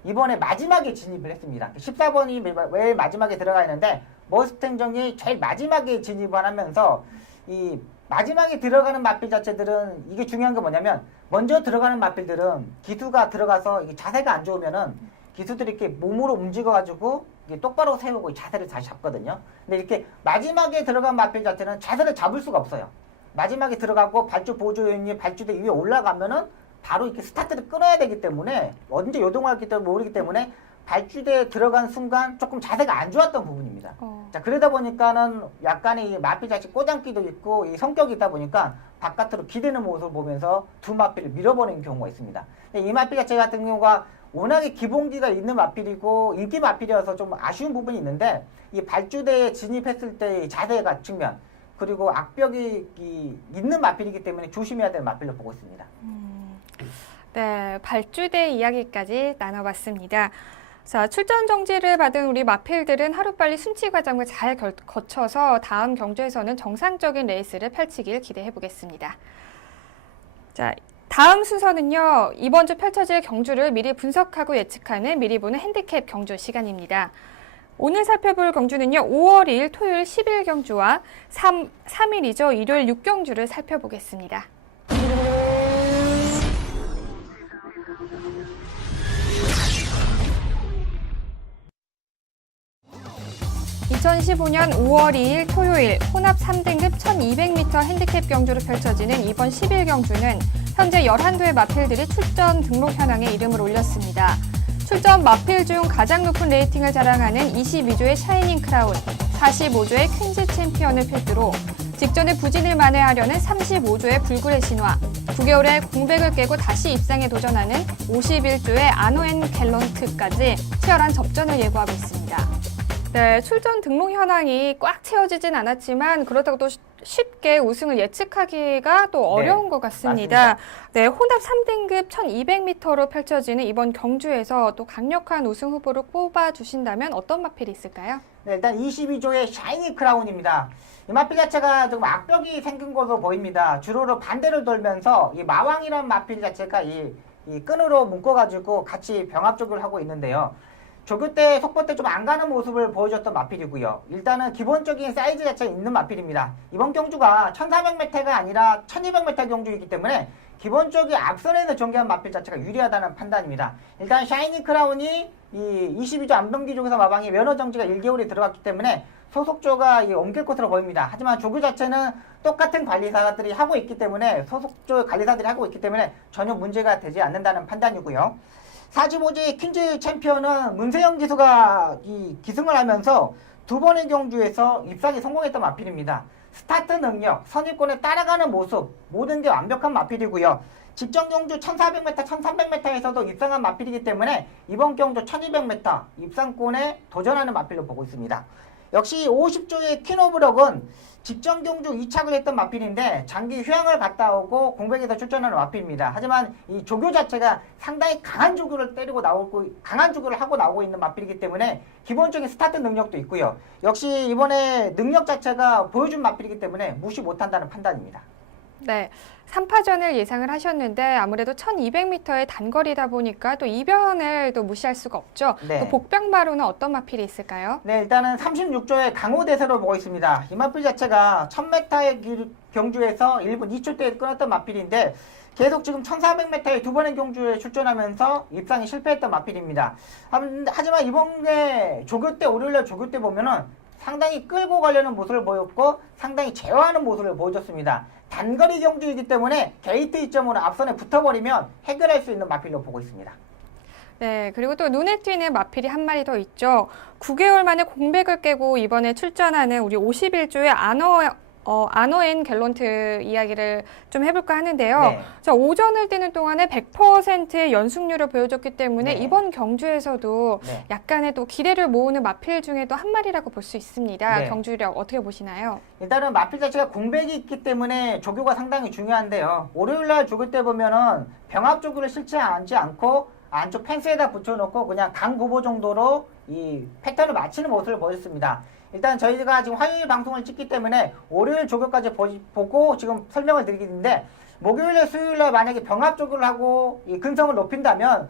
이번에 마지막에 진입을 했습니다. 14번이 왜 마지막에 들어가 있는데 머스탱정이 제일 마지막에 진입을 하면서 이 마지막에 들어가는 마필 자체들은 이게 중요한 게 뭐냐면 먼저 들어가는 마필들은 기수가 들어가서 이게 자세가 안 좋으면은 기수들이 이렇게 몸으로 움직여가지고 이게 똑바로 세우고 자세를 다시 잡거든요. 근데 이렇게 마지막에 들어간 마필 자체는 자세를 잡을 수가 없어요. 마지막에 들어가고 발주 보조연이 발주대 위에 올라가면은 바로 이렇게 스타트를 끊어야 되기 때문에 언제 요동할지 모르기 때문에 발주대에 들어간 순간 조금 자세가 안 좋았던 부분입니다. 자, 그러다 보니까는 약간의 이 마필 자체 꼬장기도 있고 이 성격이 있다 보니까 바깥으로 기대는 모습을 보면서 두 마필을 밀어버리는 경우가 있습니다. 이 마필 자체 같은 경우가 워낙에 기본기가 있는 마필이고 인기 마필이어서 좀 아쉬운 부분이 있는데 이 발주대에 진입했을 때의 자세가 측면 그리고 악벽이 있는 마필이기 때문에 조심해야 되는 마필로 보고 있습니다. 네, 발주대 이야기까지 나눠봤습니다. 자, 출전 정지를 받은 우리 마필들은 하루빨리 순치 과정을 잘 거쳐서 다음 경주에서는 정상적인 레이스를 펼치길 기대해 보겠습니다. 자, 다음 순서는요, 이번 주 펼쳐질 경주를 미리 분석하고 예측하는 미리 보는 핸디캡 경주 시간입니다. 오늘 살펴볼 경주는요, 5월 2일 토요일 10일 경주와 3일이죠, 일요일 6경주를 살펴보겠습니다. 2015년 5월 2일 토요일 혼합 3등급 1200m 핸디캡 경주로 펼쳐지는 이번 10일 경주는 현재 11도의 마필들이 출전 등록 현황에 이름을 올렸습니다. 출전 마필 중 가장 높은 레이팅을 자랑하는 22조의 샤이닝 크라운, 45조의 퀸즈 챔피언을 필두로 직전에 부진을 만회하려는 35조의 불굴의 신화, 9개월의 공백을 깨고 다시 입상에 도전하는 51조의 아노앤 갤런트까지 치열한 접전을 예고하고 있습니다. 네, 출전 등록 현황이 꽉 채워지진 않았지만 그렇다고 또 쉽게 우승을 예측하기가 또 어려운 네, 것 같습니다. 네, 혼합 3등급 1200m로 펼쳐지는 이번 경주에서 또 강력한 우승 후보를 뽑아주신다면 어떤 마필이 있을까요? 네, 일단 22조의 샤이니 크라운입니다. 이 마필 자체가 좀 악벽이 생긴 것으로 보입니다. 주로로 반대를 돌면서 이 마왕이라는 마필 자체가 이 끈으로 묶어가지고 같이 병합조교를 하고 있는데요. 조교 때, 속보 때 좀 안 가는 모습을 보여줬던 마필이고요. 일단은 기본적인 사이즈 자체가 있는 마필입니다. 이번 경주가 1400m가 아니라 1200m 경주이기 때문에 기본적인 앞선에서 전개한 마필 자체가 유리하다는 판단입니다. 일단 샤이니 크라운이 이 22조 안병기족에서 마방이 면허 정지가 1개월이 들어갔기 때문에 소속조가 옮길 것으로 보입니다. 하지만 조교 자체는 똑같은 관리사들이 하고 있기 때문에 소속조 관리사들이 하고 있기 때문에 전혀 문제가 되지 않는다는 판단이고요. 45조의 퀸즈 챔피언은 문세영 기수가 기승을 하면서 두 번의 경주에서 입상에 성공했던 마필입니다. 스타트 능력, 선입권에 따라가는 모습, 모든 게 완벽한 마필이고요. 직전 경주 1400m, 1300m에서도 입상한 마필이기 때문에 이번 경주 1200m 입상권에 도전하는 마필로 보고 있습니다. 역시 50조의 퀸오브럭은 직전 경주 2착을 했던 마필인데 장기 휴양을 갔다 오고 공백에서 출전하는 마필입니다. 하지만 이 조교 자체가 상당히 강한 조교를 때리고 나오고 강한 조교를 하고 나오고 있는 마필이기 때문에 기본적인 스타트 능력도 있고요. 역시 이번에 능력 자체가 보여준 마필이기 때문에 무시 못한다는 판단입니다. 네, 3파전을 예상을 하셨는데 아무래도 1200m의 단거리다 보니까 또 이변을 또 무시할 수가 없죠. 네. 또 복병마루는 어떤 마필이 있을까요? 네, 일단은 36조의 강호대세로 보고 있습니다. 이 마필 자체가 1000m의 경주에서 1분 2초대에 끊었던 마필인데 계속 지금 1400m의 두 번의 경주에 출전하면서 입상이 실패했던 마필입니다. 하지만 이번에 조교 때, 월요일날 조교 때 보면은 상당히 끌고 가려는 모습을 보였고 상당히 제어하는 모습을 보여줬습니다. 단거리 경주이기 때문에 게이트 이점으로 앞선에 붙어버리면 해결할 수 있는 마필로 보고 있습니다. 네, 그리고 또 눈에 띄는 마필이 한 마리 더 있죠. 9개월 만에 공백을 깨고 이번에 출전하는 우리 51조의 아노앤 갤런트 이야기를 좀 해볼까 하는데요. 네. 자, 오전을 뛰는 동안에 100%의 연승률을 보여줬기 때문에 네. 이번 경주에서도 네. 약간의 또 기대를 모으는 마필 중에도 한 마리라고 볼 수 있습니다. 네. 경주력 어떻게 보시나요? 일단은 마필 자체가 공백이 있기 때문에 조교가 상당히 중요한데요. 월요일날 조교 때 보면은 병합 조교를 실체하지 않고 안쪽 펜스에다 붙여놓고 그냥 강 구보 정도로 이 패턴을 맞추는 모습을 보였습니다. 일단 저희가 지금 화요일 방송을 찍기 때문에 월요일 조교까지 보고 지금 설명을 드리겠는데 목요일에 수요일에 만약에 병합 조교를 하고 이 근성을 높인다면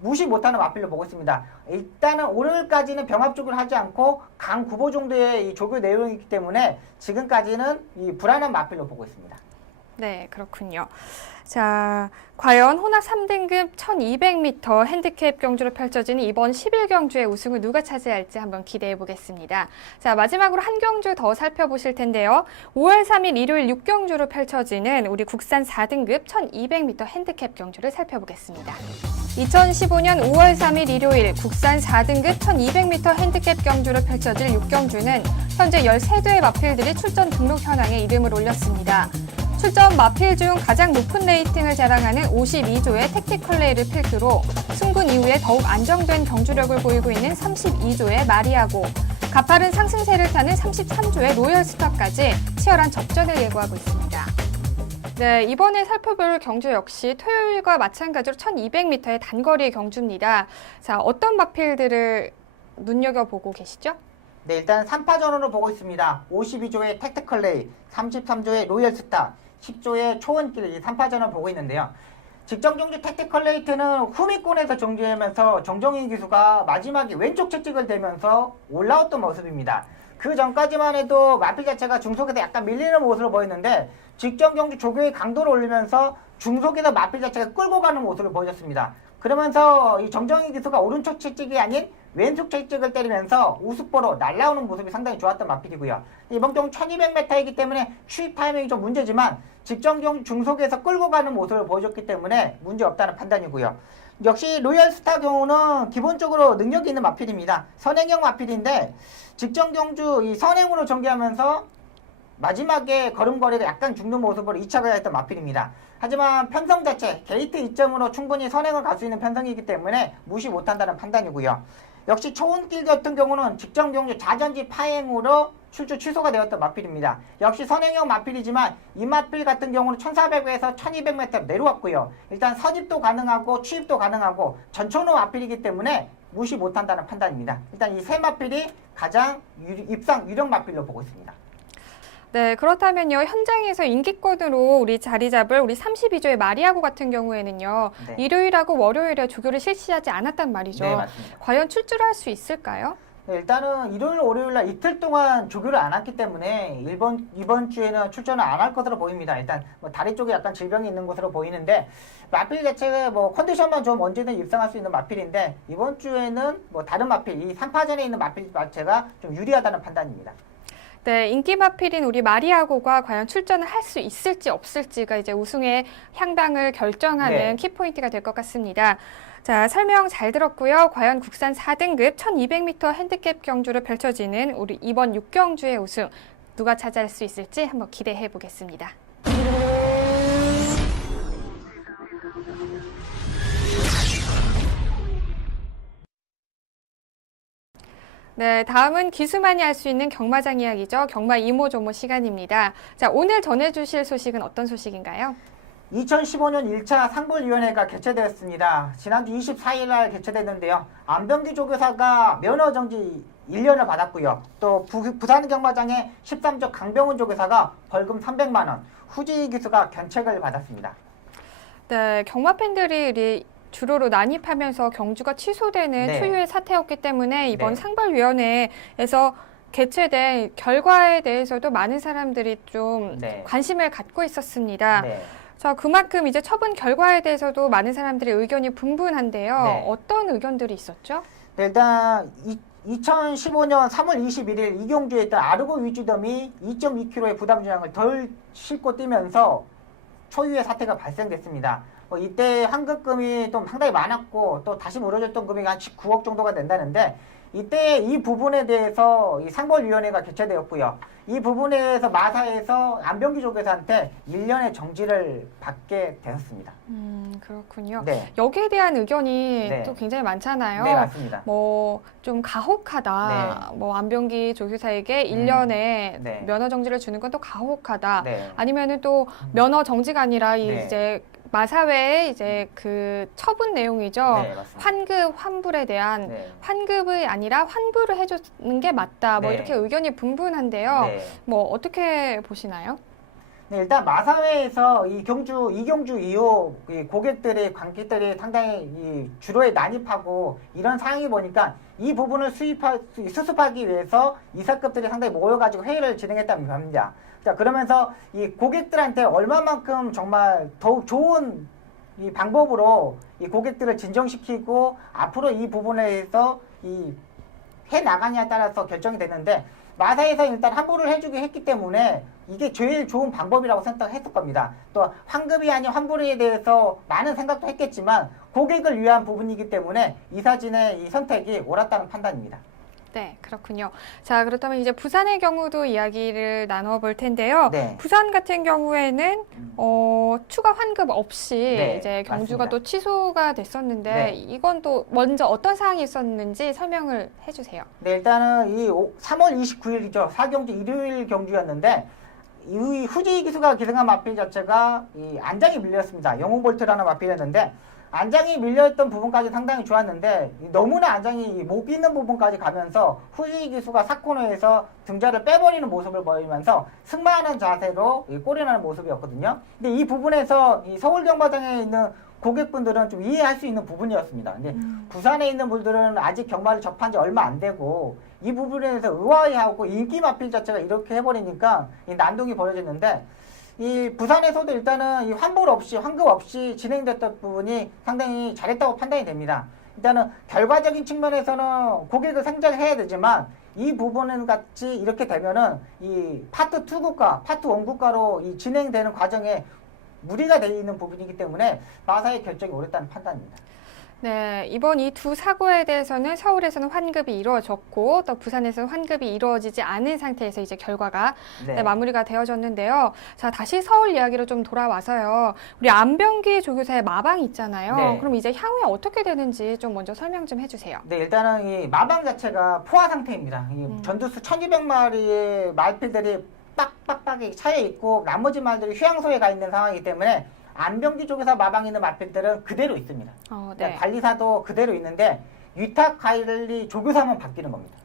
무시 못하는 마필로 보고 있습니다. 일단은 월요일까지는 병합 조교를 하지 않고 강 구보 정도의 이 조교 내용이기 때문에 지금까지는 이 불안한 마필로 보고 있습니다. 네, 그렇군요. 자, 과연 혼합 3등급 1200m 핸디캡 경주로 펼쳐지는 이번 10일 경주의 우승을 누가 차지할지 한번 기대해 보겠습니다. 자, 마지막으로 한 경주 더 살펴보실 텐데요. 5월 3일 일요일 6경주로 펼쳐지는 우리 국산 4등급 1200m 핸디캡 경주를 살펴보겠습니다. 2015년 5월 3일 일요일 국산 4등급 1200m 핸디캡 경주로 펼쳐질 6경주는 현재 13대의 마필들이 출전 등록 현황에 이름을 올렸습니다. 출전 마필 중 가장 높은 레이팅을 자랑하는 52조의 택티컬 레이를 필두로 승군 이후에 더욱 안정된 경주력을 보이고 있는 32조의 마리아고, 가파른 상승세를 타는 33조의 로열스타까지 치열한 접전을 예고하고 있습니다. 네, 이번에 살펴볼 경주 역시 토요일과 마찬가지로 1200m의 단거리 경주입니다. 자, 어떤 마필들을 눈여겨보고 계시죠? 네, 일단 3파전으로 보고 있습니다. 52조의 택트컬레이, 33조의 로열스타, 10조의 초원길 이 3파전을 보고 있는데요. 직전 경주 택트컬레이트는 후미권에서 정지하면서 정정희 기수가 마지막에 왼쪽 채찍을 대면서 올라왔던 모습입니다. 그 전까지만 해도 마필 자체가 중속에서 약간 밀리는 모습으로 보였는데 직전 경주 조교의 강도를 올리면서 중속에서 마필 자체가 끌고 가는 모습을 보여줬습니다. 그러면서 이 정정희 기수가 오른쪽 채찍이 아닌 왼쪽 채찍을 때리면서 우습보로 날아오는 모습이 상당히 좋았던 마필이고요. 이번 경주 1200m이기 때문에 추입 타이밍이 좀 문제지만 직전 경주 중속에서 끌고 가는 모습을 보여줬기 때문에 문제 없다는 판단이고요. 역시 로열스타 경우는 기본적으로 능력이 있는 마필입니다. 선행형 마필인데 직전 경주 이 선행으로 전개하면서 마지막에 걸음거리가 약간 죽는 모습으로 2차가 했던 마필입니다. 하지만 편성 자체 게이트 이점으로 충분히 선행을 갈 수 있는 편성이기 때문에 무시 못한다는 판단이고요. 역시 초원길 같은 경우는 직전 경주 자전지 파행으로 출주 취소가 되었던 마필입니다. 역시 선행형 마필이지만 이 마필 같은 경우는 1400에서 1200m 내려왔고요. 일단 선입도 가능하고 취입도 가능하고 전천후 마필이기 때문에 무시 못한다는 판단입니다. 일단 이 세 마필이 가장 입상 유력 마필로 보고 있습니다. 네, 그렇다면요. 현장에서 인기권으로 우리 자리 잡을 우리 32조의 마리아고 같은 경우에는요. 네. 일요일하고 월요일에 조교를 실시하지 않았단 말이죠. 네, 맞습니다. 과연 출주를 할 수 있을까요? 네, 일단은 일요일, 월요일날 이틀 동안 조교를 안 했기 때문에 이번 주에는 출전을 안 할 것으로 보입니다. 일단 뭐 다리 쪽에 약간 질병이 있는 것으로 보이는데 마필 자체가 뭐 컨디션만 좀 언제든 입상할 수 있는 마필인데 이번 주에는 뭐 다른 마필, 이 3파전에 있는 마필 자체가 좀 유리하다는 판단입니다. 네, 인기 마필인 우리 마리아고가 과연 출전을 할 수 있을지 없을지가 이제 우승의 향방을 결정하는 네. 키포인트가 될 것 같습니다. 자, 설명 잘 들었고요. 과연 국산 4등급 1200m 핸디캡 경주로 펼쳐지는 우리 이번 6경주의 우승 누가 차지할 수 있을지 한번 기대해 보겠습니다. 네, 다음은 기수만이 알 수 있는 경마장 이야기죠. 경마 이모저모 시간입니다. 자, 오늘 전해주실 소식은 어떤 소식인가요? 2015년 1차 상벌위원회가 개최되었습니다. 지난주 24일 날 개최됐는데요. 안병기 조교사가 면허정지 1년을 받았고요. 또 부산 경마장의 13조 강병훈 조교사가 벌금 300만 원, 후지 기수가 견책을 받았습니다. 네, 경마 팬들이 주로로 난입하면서 경주가 취소되는 네. 초유의 사태였기 때문에 이번 네. 상벌위원회에서 개최된 결과에 대해서도 많은 사람들이 좀 네. 관심을 갖고 있었습니다. 네. 자, 그만큼 이제 처분 결과에 대해서도 많은 사람들의 의견이 분분한데요. 네. 어떤 의견들이 있었죠? 네, 일단 2015년 3월 21일 이경주에 있던 아르고 위주덤이 2.2kg의 부담 중량을 덜 싣고 뛰면서 초유의 사태가 발생됐습니다. 이때 환급금이 좀 상당히 많았고 또 다시 물어줬던 금액이 한 19억 정도가 된다는데 이때 이 부분에 대해서 이 상벌위원회가 개최되었고요. 이 부분에 대해서 마사에서 안병기 조교사한테 1년의 정지를 받게 되었습니다. 그렇군요. 네. 여기에 대한 의견이 네. 또 굉장히 많잖아요. 네, 맞습니다. 뭐 좀 가혹하다. 뭐 안병기 조교사에게 1년의 네. 면허 정지를 주는 건 또 가혹하다. 네. 아니면은 또 면허 정지가 아니라 네. 이제 마사회의 이제 그 처분 내용이죠. 네, 맞습니다. 환급 환불에 대한 네. 환급이 아니라 환불을 해주는 게 맞다. 뭐 네. 이렇게 의견이 분분한데요. 네. 뭐 어떻게 보시나요? 네, 일단 마사회에서 이경주 이후 이 고객들이 관객들이 상당히 이 주로에 난입하고 이런 상황이 보니까 이 부분을 수습하기 위해서 이사급들이 상당히 모여가지고 회의를 진행했다고 합니다. 자, 그러면서 이 고객들한테 얼마만큼 정말 더욱 좋은 이 방법으로 이 고객들을 진정시키고 앞으로 이 부분에 대해서 해 나가냐에 따라서 결정이 됐는데 마사에서 일단 환불을 해주게 했기 때문에 이게 제일 좋은 방법이라고 생각했을 겁니다. 또 환급이 아닌 환불에 대해서 많은 생각도 했겠지만 고객을 위한 부분이기 때문에 이사진의 이 선택이 옳았다는 판단입니다. 네, 그렇군요. 자, 그렇다면 이제 부산의 경우도 이야기를 나눠볼 텐데요. 네. 부산 같은 경우에는 추가 환급 없이 네, 이제 경주가 맞습니다. 또 취소가 됐었는데 네. 이건 또 먼저 어떤 사항이 있었는지 설명을 해주세요. 네, 일단은 이 3월 29일이죠. 4경주 일요일 경주였는데 이 후지 기수가 기승한 마필 자체가 이 안장이 밀렸습니다. 영웅 볼트라는 마필이었는데 안장이 밀려있던 부분까지 상당히 좋았는데 너무나 안장이 목 있는 부분까지 가면서 후지 기수가 사코너에서 등자를 빼버리는 모습을 보이면서 승마하는 자세로 골인하는 모습이었거든요. 근데 이 부분에서 이 서울 경마장에 있는 고객분들은 좀 이해할 수 있는 부분이었습니다. 근데 부산에 있는 분들은 아직 경마를 접한 지 얼마 안 되고 이 부분에 대해서 의아해하고 인기 마필 자체가 이렇게 해버리니까 이 난동이 벌어졌는데 이 부산에서도 일단은 이 환불 없이 환급 없이 진행됐던 부분이 상당히 잘했다고 판단이 됩니다. 일단은 결과적인 측면에서는 고객을 생각해야 되지만 이 부분은 같이 이렇게 되면은 이 파트 2 국가, 파트 1 국가로 이 진행되는 과정에 무리가 되어 있는 부분이기 때문에 마사의 결정이 옳았다는 판단입니다. 네, 이번 이 두 사고에 대해서는 서울에서는 환급이 이루어졌고 또 부산에서는 환급이 이루어지지 않은 상태에서 이제 결과가 네, 마무리가 되어졌는데요. 자, 다시 서울 이야기로 좀 돌아와서요. 우리 안병기 조교사의 마방이 있잖아요. 네. 그럼 이제 향후에 어떻게 되는지 좀 먼저 설명 좀 해주세요. 네, 일단은 이 마방 자체가 포화 상태입니다. 이 전두수 1200마리의 말필들이 빡빡빡이 차여 있고 나머지 말들이 휴양소에 가 있는 상황이기 때문에 안병기 쪽에서 마방에 있는 마필들은 그대로 있습니다. 네. 그러니까 관리사도 그대로 있는데 위탁 관리 조교사만 바뀌는 겁니다.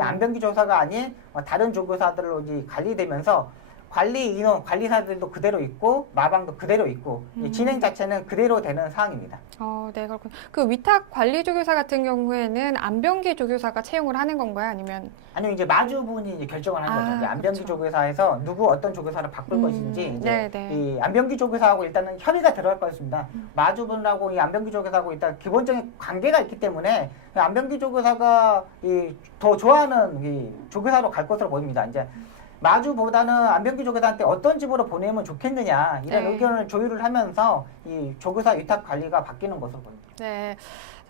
안병기 조교사가 아닌 다른 조교사들로 이제 관리되면서 관리 인원, 관리사들도 그대로 있고 마방도 그대로 있고 진행 자체는 그대로 되는 상황입니다. 네, 그렇군요. 그 위탁 관리 조교사 같은 경우에는 안병기 조교사가 채용을 하는 건가요? 아니면 이제 마주분이 이제 결정을 하는 거죠. 이제 안병기 그렇죠. 조교사에서 누구 어떤 조교사를 바꿀 것인지 이제 네네. 이 안병기 조교사하고 일단은 협의가 들어갈 것입니다. 마주분하고 이 안병기 조교사하고 일단 기본적인 관계가 있기 때문에 안병기 조교사가 이 더 좋아하는 이 조교사로 갈 것으로 보입니다. 이제 마주보다는 안병기 조교사한테 어떤 집으로 보내면 좋겠느냐 이런 네. 의견을 조율을 하면서 이 조교사 위탁 관리가 바뀌는 것으로 보입니다. 네,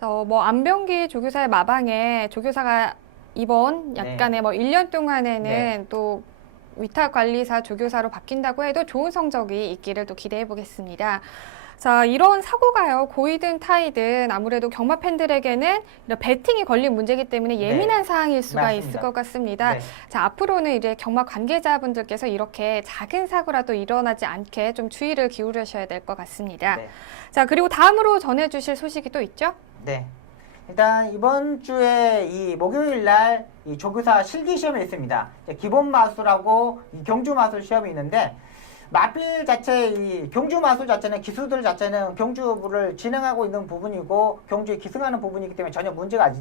뭐 안병기 조교사의 마방에 조교사가 이번 약간의 뭐 1년 동안에는 또 위탁 관리사 조교사로 바뀐다고 해도 좋은 성적이 있기를 또 기대해 보겠습니다. 자, 이런 사고가요, 고이든 타이든 아무래도 경마 팬들에게는 이런 배팅이 걸린 문제이기 때문에 예민한 사항일 수가 맞습니다. 있을 것 같습니다. 네. 자, 앞으로는 이제 경마 관계자분들께서 이렇게 작은 사고라도 일어나지 않게 좀 주의를 기울이셔야 될 것 같습니다. 네. 자, 그리고 다음으로 전해주실 소식이 또 있죠? 네. 일단 이번 주에 이 목요일 날 이 조교사 실기 시험이 있습니다. 기본 마술하고 이 경주 마술 시험이 있는데 마필 자체 이 경주 마술 자체는 기수들 자체는 경주부를 진행하고 있는 부분이고 경주에 기승하는 부분이기 때문에 전혀 문제가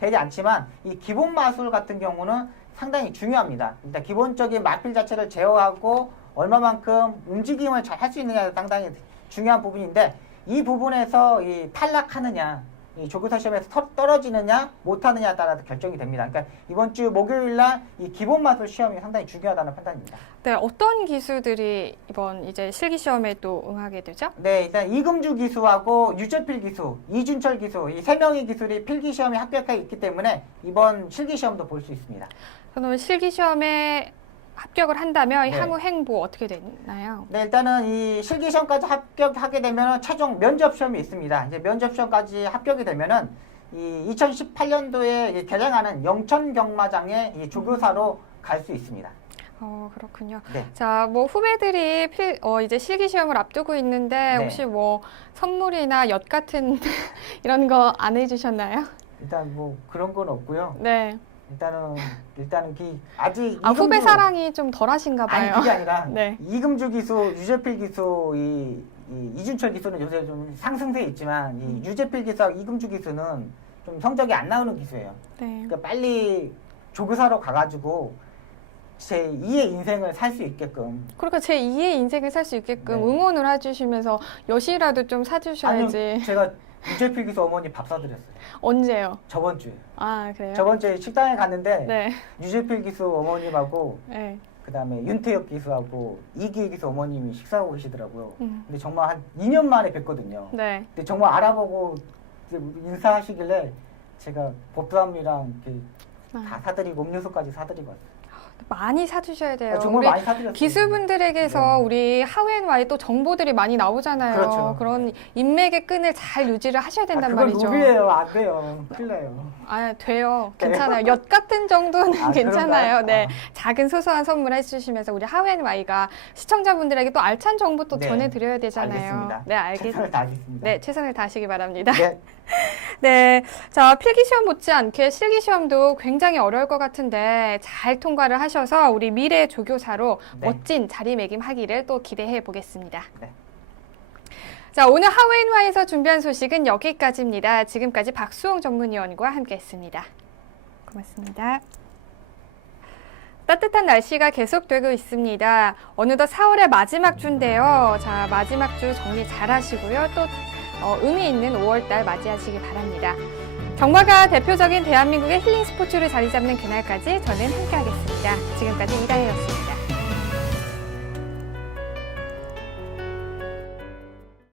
되지 않지만 이 기본 마술 같은 경우는 상당히 중요합니다. 일단 기본적인 마필 자체를 제어하고 얼마만큼 움직임을 잘 할 수 있느냐가 상당히 중요한 부분인데 이 부분에서 이 탈락하느냐 이 조교사 시험에서 떨어지느냐 못하느냐에 따라서 결정이 됩니다. 그러니까 이번 주 목요일 날 이 기본 마술 시험이 상당히 중요하다는 판단입니다. 네, 어떤 기수들이 이번 이제 실기 시험에 또 응하게 되죠? 네, 일단 이금주 기수하고 유재필 기수, 이준철 기수 이 세 명의 기술이 필기 시험에 합격해 있기 때문에 이번 실기 시험도 볼 수 있습니다. 그러면 실기 시험에 합격을 한다면 네. 향후 행보 어떻게 되나요? 네, 일단은 이 실기 시험까지 합격하게 되면 최종 면접 시험이 있습니다. 이제 면접 시험까지 합격이 되면은 이 2018년도에 개장하는 영천 경마장에 이 조교사로 갈 수 있습니다. 그렇군요. 네. 자, 뭐 후배들이 이제 실기 시험을 앞두고 있는데 네. 혹시 뭐 선물이나 엿 같은 이런 거 안 해주셨나요? 일단 뭐 그런 건 없고요. 네. 일단은 아직 후배 사랑이 좀 덜하신가 봐요. 아니 그게 아니라 네. 이금주 기수, 유재필 기수, 이준철 기수는 요새 좀 상승세에 있지만 이 유재필 기수하고 이금주 기수는 좀 성적이 안 나오는 기수예요. 네. 그러니까 빨리 조교사로 가가지고 제 2의 인생을 살 수 있게끔. 그러니까 제 2의 인생을 살 수 있게끔 네. 응원을 해주시면서 엿이라도 좀 사주셔야지. 아니요, 제가 유재필 기수 어머니 밥 사드렸어요. 언제요? 저번 주에. 아, 그래요? 저번 주에 식당에 갔는데 네. 유재필 기수 어머님하고 네. 그다음에 윤태혁 기수하고 이기희 기수 어머님이 식사하고 계시더라고요. 음. 근데 정말 한 2년 만에 뵀거든요. 네. 근데 정말 알아보고 인사하시길래 제가 보쌈이랑 이렇게 다 사드리고 음료수까지 사드리고 왔어요. 많이 사주셔야 돼요. 정말 우리 많이 사드렸어요. 기수분들에게서 네. 우리 하웨이와의 또 정보들이 많이 나오잖아요. 그렇죠. 런 인맥의 끈을 잘 유지를 하셔야 된단 그건 말이죠. 노비예요. 안 돼요. 큰일 나요. 아, 돼요. 괜찮아요. 엿 같은 정도는 아, 괜찮아요. 그런가요? 네. 아. 작은 소소한 선물 해주시면서 우리 하웨이가 시청자분들에게 또 알찬 정보 또 네. 전해드려야 되잖아요. 알겠습니다. 네, 알겠습니다. 최선을 다하겠습니다. 네, 최선을 다하시기 바랍니다. 네. 네. 자, 필기시험 못지않게 실기시험도 굉장히 어려울 것 같은데 잘 통과를 하셔서 우리 미래 조교사로 네. 멋진 자리매김하기를 또 기대해 보겠습니다. 네. 자, 오늘 하웨이와에서 준비한 소식은 여기까지입니다. 지금까지 박수홍 전문위원과 함께했습니다. 고맙습니다. 따뜻한 날씨가 계속되고 있습니다. 어느덧 4월의 마지막 주인데요. 자, 마지막 주 정리 잘 하시고요. 또 의미 있는 5월달 맞이하시기 바랍니다. 경마가 대표적인 대한민국의 힐링 스포츠로 자리 잡는 그날까지 저는 함께하겠습니다. 지금까지 이다혜였습니다.